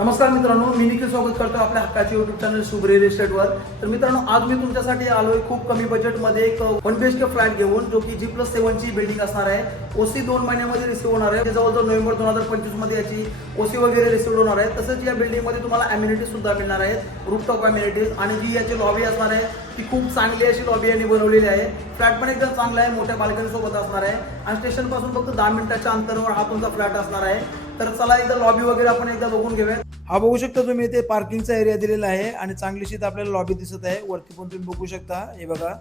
नमस्कार मित्रांनो मिनिकी स्वागत करतो आपल्या हक्काचे युट्यूब चॅनल शुभ रिअल इस्टेटवर तर मित्रांनो आज मी तुमच्यासाठी आलोय खूप कमी बजेटमध्ये एक one B H K flat घेऊन जो की जी प्लस सेवनची बिल्डिंग असणार आहे. ओसी दोन महिन्यामध्ये रिसिव्ह होणार आहे. जवळजवळ नोव्हेंबर दोन हजार पंचवीसमध्ये याची ओसी वगैरे रिसिव्ह होणार आहे. तसंच या बिल्डिंगमध्ये तुम्हाला अम्युनिटीज सुद्धा मिळणार आहेत. रूपटॉप अम्युनिटीज आणि जी याची लॉबी असणार आहे ती खूप चांगली अशी लॉबी यांनी बनवलेली आहे. फ्लॅट पण एकदम चांगला आहे. मोठ्या बाल्कनी सोबत असणार आहे. आणि स्टेशनपासून फक्त दहा मिनिटाच्या अंतरावर हा तुमचा फ्लॅट असणार आहे. तर चला एकदा लॉबी वगैरे आपण एकदा बघून घेऊया हा बघू शकता तुम्ही इथे पार्किंगचा एरिया दिलेला आहे आणि चांगलीशी इथं आपल्याला लॉबी दिसत आहे. वरती पण तुम्ही बघू शकता हे बघा.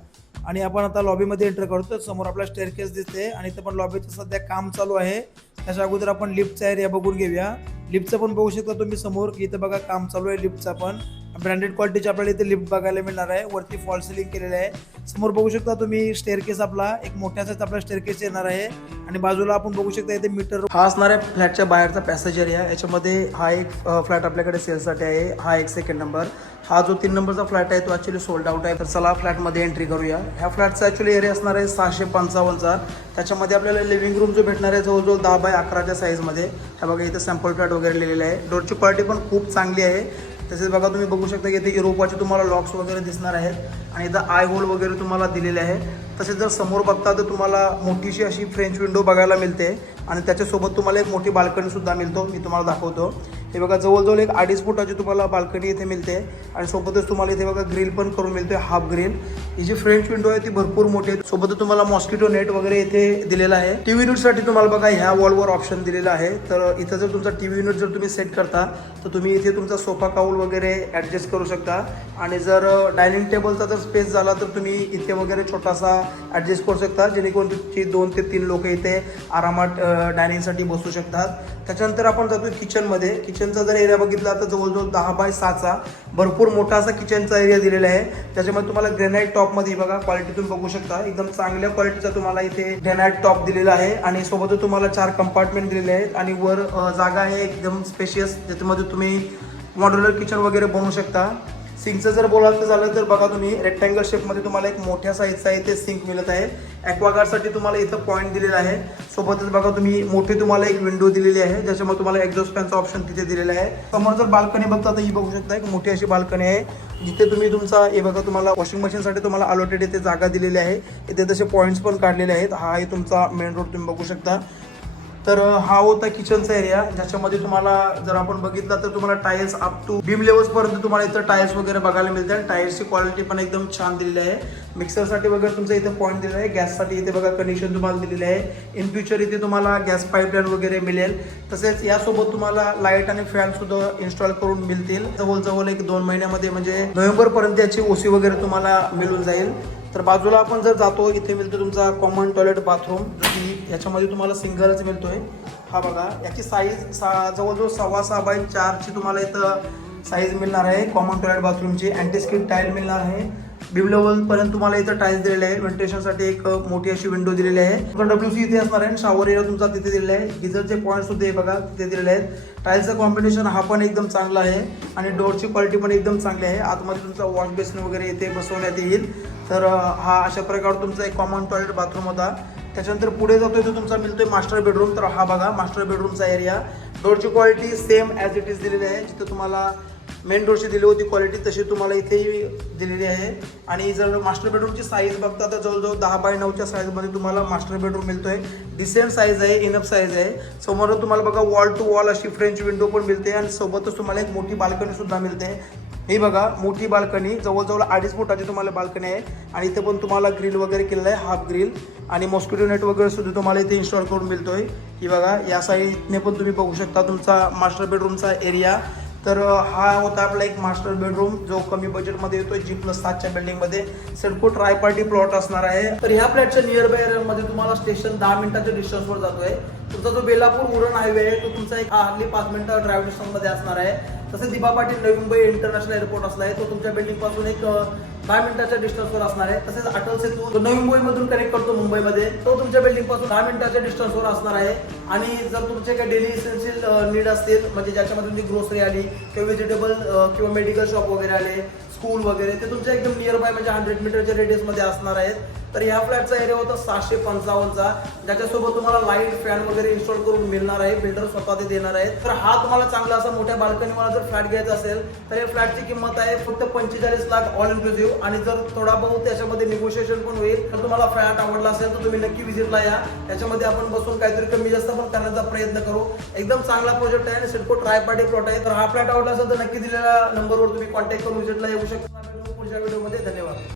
आणि आपण आता लॉबीमध्ये एंटर करतो समोर आपला स्टेअरकेस दिसते आणि इथं पण लॉबीचं सध्या काम चालू आहे. त्याच्या अगोदर आपण लिफ्टचा एरिया बघून घेऊया. लिफ्टचं पण बघू शकता तुम्ही समोर की इथं बघा काम चालू आहे लिफ्टचा पण. ब्रँडेड क्वालिटीचे आपल्याला इथे लिफ्ट बघायला मिळणार आहे. वरती फॉल सिलिंग केलेलं आहे. समोर बघू शकता तुम्ही स्टेअरकेस आपला एक मोठ्या साईज आपला स्टेअरकेस येणार आहे. आणि बाजूला आपण बघू शकता इथे मीटर हा असणार आहे फ्लॅटच्या बाहेरचा पॅसेज एरिया याच्यामध्ये हा एक फ्लॅट आपल्याकडे सेलसाठी आहे. हा एक सेकंड नंबर हा जो तीन नंबरचा फ्लॅट आहे तो ऍक्च्युली सोल्ड आउट आहे. तर चला फ्लॅटमध्ये एंट्री करूया. ह्या फ्लॅटचा ऍक्च्युली एरिया असणार आहे सहाशे पंचावन्नचा त्याच्यामध्ये आपल्याला लिव्हिंग रूम जो भेटणार आहे जवळजवळ दहा बाय अकराच्या साईजमध्ये ह्या बघा इथे सॅम्पल फ्लॅट वगैरे लिहिलेले आहे. डोरची क्वालिटी पण खूप चांगली आहे. तसेच बघा तुम्ही बघू शकता की इथे युरोपाचे तुम्हाला लॉक्स वगैरे दिसणार आहेत आणि इथं आय होल वगैरे तुम्हाला दिलेले आहे. तसेच जर समोर बघता तर तुम्हाला मोठीशी अशी फ्रेंच विंडो बघायला मिळते. आणि त्याच्यासोबत तुम्हाला एक मोठी बाल्कनीसुद्धा मिळतो मी तुम्हाला दाखवतो. हे बघा जवळजवळ एक अडीच फुटाची तुम्हाला बाल्कनी इथे मिळते. आणि सोबतच तुम्हाला इथे बघा ग्रिल पण करून मिळते हाफ ग्रिल ही जी फ्रेंच विंडो आहे ती भरपूर मोठी आहे. सोबतच तुम्हाला मॉस्किटो नेट वगैरे इथे दिलेला आहे. टीव्ही युनिटसाठी तुम्हाला बघा ह्या वॉलवर ऑप्शन दिलेला आहे. तर इथं जर तुमचा टीव्ही युनिट जर तुम्ही सेट करता तर तुम्ही इथे तुमचा सोफा काऊल वगैरे ॲडजस्ट करू शकता. आणि जर डायनिंग टेबलचा जर स्पेस झाला तर तुम्ही इथे वगैरे छोटासा ॲडजस्ट करू शकता. जेणेकरून तुमची दोन ते तीन लोक इथे आरामात डायनिंगसाठी बसू शकतात. त्याच्यानंतर आपण जातो किचनमध्ये किचनचा जर एरिया बघितला तर जवळजवळ दहा बाय सहाचा भरपूर मोठा असा किचनचा एरिया दिलेला आहे. त्याच्यामध्ये तुम्हाला ग्रेनाईट टॉपमध्ये बघा क्वालिटी तुम्ही बघू शकता. एकदम चांगल्या क्वालिटीचा तुम्हाला इथे ग्रेनाईट टॉप दिलेला आहे. आणि सोबतच तुम्हाला चार कंपार्टमेंट दिलेले आहेत. आणि वर जागा आहे एकदम स्पेशियस ज्याच्यामध्ये तुम्ही मॉड्युलर किचन वगैरे बनवू शकता. सिंकचं जर बोलायचं झालं तर बघा तुम्ही रेक्टँगल शेपमध्ये तुम्हाला एक मोठ्या साईजचा इथे सिंक मिळत आहे. ॲक्वागार्डसाठी तुम्हाला इथं पॉईंट दिलेला आहे. सोबतच बघा तुम्ही मोठी तुम्हाला एक विंडो दिलेली आहे ज्याच्यामध्ये तुम्हाला एक्झॉस्ट फॅनचा ऑप्शन तिथे दिलेला आहे. समोर जर बाल्कनी बघता तर ही बघू शकता एक मोठी अशी बाल्कनी आहे. जिथे तुम्ही तुमचा हे बघा तुम्हाला वॉशिंग मशीनसाठी तुम्हाला अलॉटेड इथे जागा दिलेली आहे. इथे तसे पॉईंट्स पण काढलेले आहेत. हा आहे तुमचा मेन रोड तुम्ही बघू शकता. तर हा होता किचनचा एरिया ज्याच्यामध्ये तुम्हाला जर आपण बघितला तर तुम्हाला tiles up to beam levels पर्यंत तुम्हाला इथं टाईल्स वगैरे बघायला मिळते आणि टाईल्सची क्वालिटी पण एकदम छान दिलेली आहे. मिक्सरसाठी वगैरे तुमचं इथे पॉईंट दिलेला आहे. गॅससाठी इथे बघा कनेक्शन तुम्हाला दिलेलं आहे. इन फ्युचर इथे तुम्हाला गॅस पाईपलाईन वगैरे मिळेल. तसेच यासोबत तुम्हाला लाइट आणि फॅन सुद्धा इन्स्टॉल करून मिळतील. जवळजवळ एक दोन महिन्यामध्ये म्हणजे नोव्हेंबर पर्यंत याची ओसी वगैरे तुम्हाला मिळून जाईल. तर बाजूला आपण जर जातो इथे मिळतो तुमचा कॉमन टॉयलेट बाथरूम की याच्यामध्ये तुम्हाला सिंगलच मिळतोय. हा बघा याची साईज सा जवळजवळ सव्वा सहा बाय चारची तुम्हाला इथं साईज मिळणार आहे. कॉमन टॉयलेट बाथरूमची अँटीस्क्रीन टाईल मिळणार आहे. बीम लेवल पर्यंत तुम्हाला इथं टाईल्स दिलेले आहे व्हेंटिलेशनसाठी एक मोठी अशी विंडो दिलेली आहे. डब्ल्यू सी इथे असणार आहे. शॉवर एरिया तुमचा तिथे दिलेला आहे. गिझरचे पॉईंट सुद्धा हे बघा तिथे दिलेले आहेत. टाईल्सचं कॉम्बिनेशन हा पण एकदम चांगला आहे. आणि डोअरची क्वालिटी पण एकदम चांगली आहे. आतमध्ये तुमचा वॉश बेसिन वगैरे इथे बसवण्यात येईल. तर हा अशा प्रकारे तुमचा एक कॉमन टॉयलेट बाथरूम होता. त्याच्यानंतर पुढे जातोय तो तुमचा मिळतोय मास्टर बेडरूम तर हा बघा मास्टर बेडरूमचा area डोअरची quality same as it is दिलेली आहे. जिथं तुम्हाला मेन डोरची दिली होती क्वालिटी तशी तुम्हाला इथेही दिलेली आहे. आणि जर मास्टर बेडरूमची साईज बघता तर जवळजवळ दहा बाय नऊच्या साईजमध्ये तुम्हाला मास्टर बेडरूम मिळतोय. डिसेंट साईज आहे इनफ साईज आहे. समोर तुम्हाला बघा वॉल टू वॉल अशी फ्रेंच विंडो पण मिळते आणि सोबतच तुम्हाला एक मोठी बाल्कनी सुद्धा मिळते. हे बघा मोठी बाल्कनी जवळजवळ अडीच फुटाची तुम्हाला बाल्कनी आहे. आणि इथे पण तुम्हाला ग्रिल वगैरे केलेलं आहे हाफ ग्रिल आणि मॉस्किटो नेट वगैरे सुद्धा तुम्हाला इथे इन्स्टॉल करून मिळतोय. ही बघा या साईडने पण तुम्ही बघू शकता तुमचा मास्टर बेडरूमचा एरिया तर हा होता आपला एक मास्टर बेडरूम जो कमी बजेटमध्ये येतो जी प्लस सातच्या बिल्डिंगमध्ये सेल्फो ट्राय पार्टी प्लॉट असणार आहे. तर ह्या फ्लॅटच्या नियर बाय एरियामध्ये तुम्हाला स्टेशन दहा मिनिटाच्या डिस्टन्सवर जातोय. तुमचा जो बेलापूर उरण हायवे आहे तो तुमचा एक हार्डली पाच मिनिटं ड्रायव्ह डिस्टन्समध्ये असणार आहे. तसेच दिबा पाटील नवी मुंबई इंटरनॅशनल एअरपोर्ट असला आहे तो तुमच्या बिल्डिंगपासून एक दहा मिनिटाच्या डिस्टन्सवर असणार आहे. तसेच अटल सेतू जो नवी मुंबईमधून कनेक्ट करतो मुंबईमध्ये तो तुमच्या बिल्डिंगपासून दहा मिनिटाच्या डिस्टन्सवर असणार आहे. आणि जर तुमचे काही डेली इसेन्शियल नीड असतील म्हणजे ज्याच्यामध्ये तुमची ग्रोसरी आली किंवा व्हेजिटेबल किंवा मेडिकल शॉप वगैरे आले स्कूल वगैरे ते तुमच्या एकदम नियर बाय म्हणजे हंड्रेड मीटरच्या रेडियसमध्ये असणार आहेत. तर या फ्लॅटचा एरिया होता सहाशे पंचावन्नचा. ज्याच्यासोबत तुम्हाला लाइट फॅन वगैरे इन्स्टॉल करून मिळणार आहे. बिल्डर स्वतः ते देणार आहे तर हा तुम्हाला चांगला असा मोठ्या बाल्कनीवाला जर फ्लॅट घ्यायचा असेल तर या फ्लॅटची किंमत आहे फक्त पंचेचाळीस लाख ऑल इन्क्लुझिव्ह आणि जर थोडा बहुत त्याच्यामध्ये निगोशिएशन पण होईल तर तुम्हाला फ्लॅट आवडला असेल तर तुम्ही नक्की व्हिजिटला या. त्याच्यामध्ये आपण बसून काहीतरी कमी जास्त पण करण्याचा प्रयत्न करू. एकदम चांगला प्रोजेक्ट आहे आणि सिडको ट्रायपार्टी प्लॉट आहे. तर हा फ्लॅट आवडला असेल तर नक्की दिलेल्या नंबरवर तुम्ही कॉन्टॅक्ट करून व्हिजिटला येऊ शकता. पुढच्या व्हिडिओमध्ये धन्यवाद.